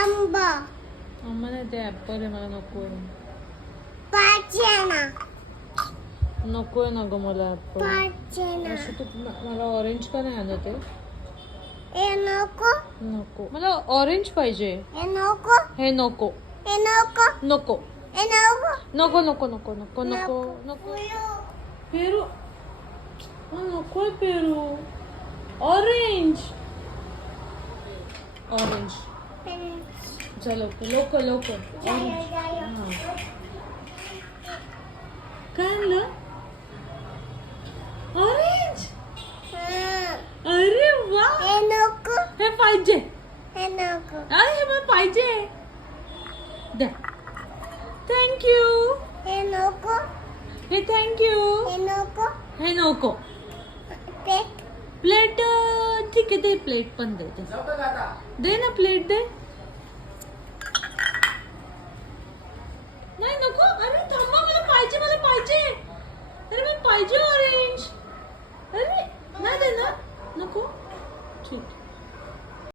आंबा आंबा नाही ते ऍपल आहे मला नको आहे पाचना नको आहे ना ग मला ऍपल पाचना असं तू मला ऑरेंज का नाही आणत आहे ए नको नको मला ऑरेंज पाहिजे ए नको हे नको ए नको नको ए नको नको नको नको नको नको नको पेरू नको पेरू ऑरेंज ऑरेंज चलो लवकर लवकर ऑरेंज काय आणलं ऑरेंज अरे वा ए नको हे पाहिजे ए नको अरे हे मला पाहिजे द्या थँक्यू ए नको हे थँक्यू ए नको हे नको पेट प्लेट ठीक आहे दे प्लेट पण दे दे ना प्लेट दे